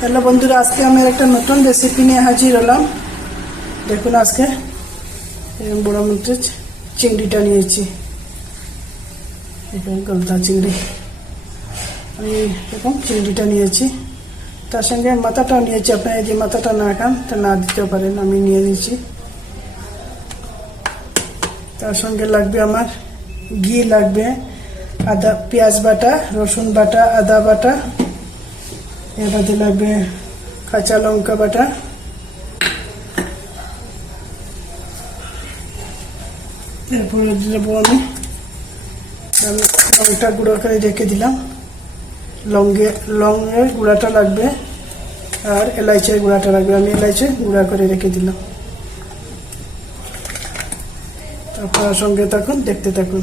Hello বন্ধুরা, আজকে আমি একটা নতুন রেসিপি নিয়ে হাজির হলাম। দেখুন, আজকে বড় মাছের চিংড়িটা নিয়েছি। এখানে গলদা চিংড়ি, আমি এরকম চিংড়িটা নিয়েছি। তার সঙ্গে মাথাটাও নিয়েছি। আপনারা যদি মাথাটা না খান তা না দিতে পারেন, আমি নিয়ে নিয়েছি। তার সঙ্গে লাগবে আমার ঘি লাগবে, আদা পেঁয়াজ বাটা, রসুন বাটা, আদা বাটা, এর মধ্যে লাগবে কাঁচা লঙ্কা বাটা, এরপরে দেবো আমি লঙ্কা গুঁড়ো করে রেখে দিলাম। লংয়ের গুঁড়াটা লাগবে আর এলাইচের গুঁড়াটা লাগবে। আমি এলাইচের গুঁড়া করে রেখে দিলাম। আপনারা সঙ্গে থাকুন, দেখতে থাকুন।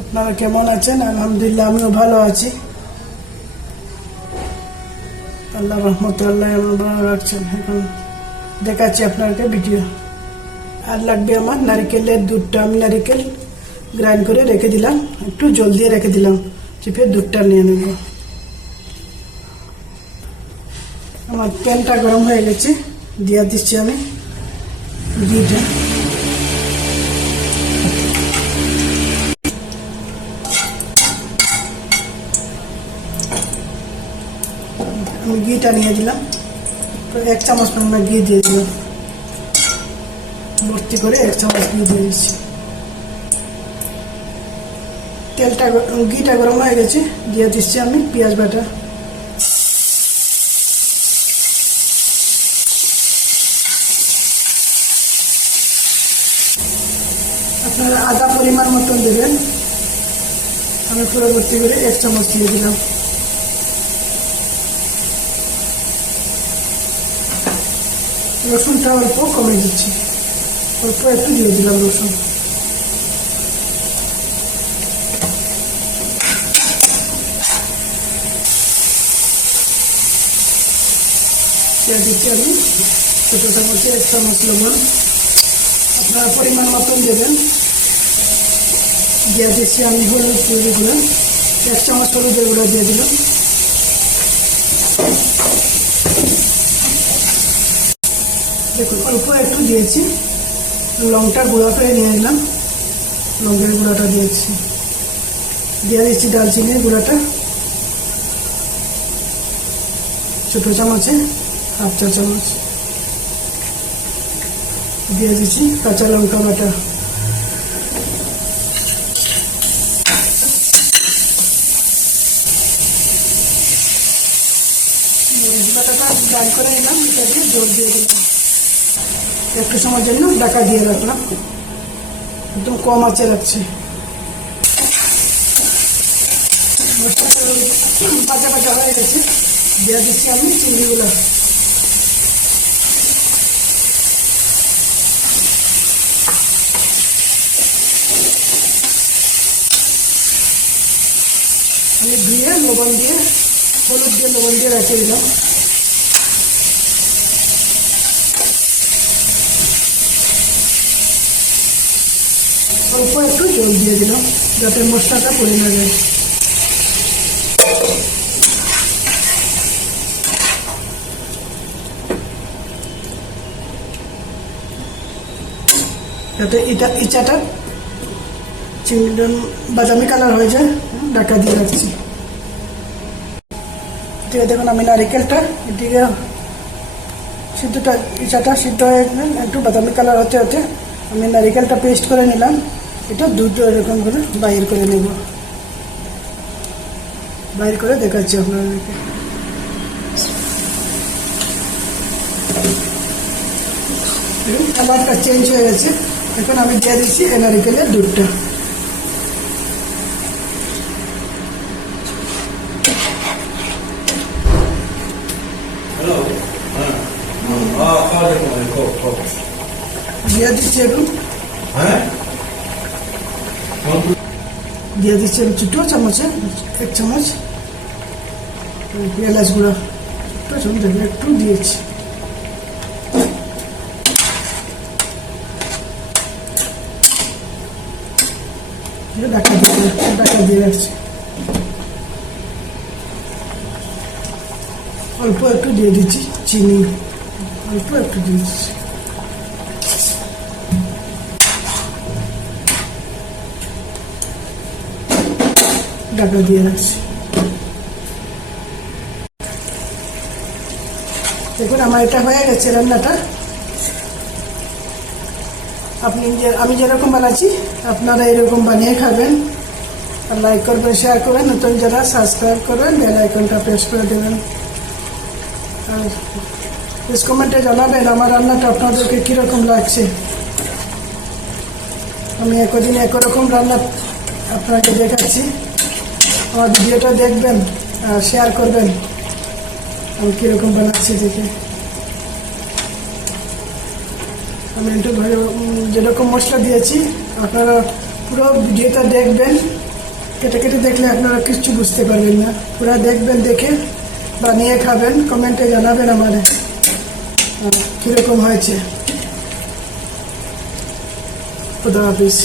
আপনারা কেমন আছেন? আলহামদুলিল্লাহ, আমিও ভালো আছি। আল্লাহ রহমতে আল্লাহ ভালো রাখছেন। এখন দেখাচ্ছি আপনাকে ভিডিও। আর লাগবে আমার নারিকেলের দুধটা। আমি নারিকেল গ্রাইন্ড করে রেখে দিলাম, একটু জল দিয়ে রেখে দিলাম। চিপে দুধটা নিয়ে নেব। আমার প্যানটা গরম হয়ে গেছে, দিয়ে দিচ্ছি আমি ঘিটা। আমি ঘিটা নিয়ে দিলাম, তো 1 চামচ পরিমাণ ঘি দিয়ে দিলাম। ভর্তি করে 1 চামচ ঘি দিয়ে দিচ্ছি। ঘিটা গরম হয়ে গেছে, দিয়ে দিচ্ছি আমি পেঁয়াজ বাটা। আপনারা আদা পরিমাণ মতন দেবেন। আমি পুরো ভর্তি করে 1 চামচ দিয়ে দিলাম। রসুনটা অল্প কমে দিচ্ছি, অল্প একটু দিয়ে দিলাম রসুন। দিয়ে দিচ্ছি আমি ছোটো চামচে 1 চামচ লবণ। আপনারা পরিমাণ মতন দেবেন। দিয়ে দিচ্ছি আমি হলুদ গুঁড়ো, 1 চামচ হলুদের গুঁড়ো দিয়ে দিলাম। দেখুন, অল্প একটু দিয়েছি। লঙ্কা গুঁড়া করে নিয়ে নিলাম, লঙ্কার গুঁড়াটা দিয়েছি। দিয়ে দিচ্ছি দারচিনির গুঁড়াটা, ছোটো চামচে 1/2 চা চামচ। দিয়ে দিচ্ছি কাঁচা লঙ্কা বাটা। মরিচ বাটাটা ফ্রাই করে নিলাম, এটাকে জল দিয়ে দিলাম। একটু সময়ের জন্য ঢাকা দিয়ে রাখলাম, একদম কম আঁচে রাখছি। ভাজা ভাজা হয়ে গেছে, দিয়ে দিচ্ছি আমি চিংড়িগুলো। আমি ধুয়ে লবণ দিয়ে, হলুদ দিয়ে লবণ দিয়ে রেখে দিলাম। অল্প একটু জল দিয়ে দিলাম, যাতে মশলাটা পড়ে না যায়। যাতে ইচাটা চিংড়ি বাদামি কালার হয়ে যায়, ঢাকা দিয়ে রাখছি। ঠিক আছে, দেখুন আমি নারিকেলটা এদিকে সিদ্ধটা, ইচাটা সিদ্ধ হয়ে একটু বাদামি কালার হতে হতে আমি নারিকেলটা পেস্ট করে নিলাম। এটা দুধ এরকম করে বাইর করে নেব। বাইর করে দেখাচ্ছি আপনাদেরকে। কালারটা চেঞ্জ হয়ে গেছে। এখন আমি দিয়ে দিচ্ছি নারিকেলের দুধটা। দিয়ে দিচ্ছি এখন, দিয়ে দিচ্ছি আমি ছোটো চামচে 1 চামচ এলাচ গুঁড়া, ছোটো চামচ একটু দিয়েছি। ঢাকা দিয়ে রাখছি। অল্প একটু দিয়ে দিচ্ছি চিনি, অল্প একটু দিয়ে দিচ্ছি। ঢাকা দিয়ে রাখছি। দেখুন আমার এটা হয়ে গেছে রান্নাটা। আমি যেরকম বানাচ্ছি আপনারা এরকম বানিয়ে খাবেন। আর লাইক করবেন, শেয়ার করবেন, নতুন যারা সাবস্ক্রাইব করবেন, বেল আইকনটা প্রেস করে দেবেন। আর প্লিজ কমেন্টে জানাবেন আমার রান্নাটা আপনাদেরকে কীরকম লাগছে। আমি একদিন একরকম রান্না আপনাকে দেখাচ্ছি। আমার ভিডিওটা দেখবেন আর শেয়ার করবেন আমি কীরকম বানাচ্ছি দেখে। আমি একটু যেরকম মশলা দিয়েছি আপনারা পুরো ভিডিওটা দেখবেন। কেটে কেটে দেখলে আপনারা কিছু বুঝতে পারবেন না। পুরো দেখবেন, দেখে বানিয়ে খাবেন, কমেন্টে জানাবেন আমাদের কীরকম হয়েছে। খুদা হাফিজ।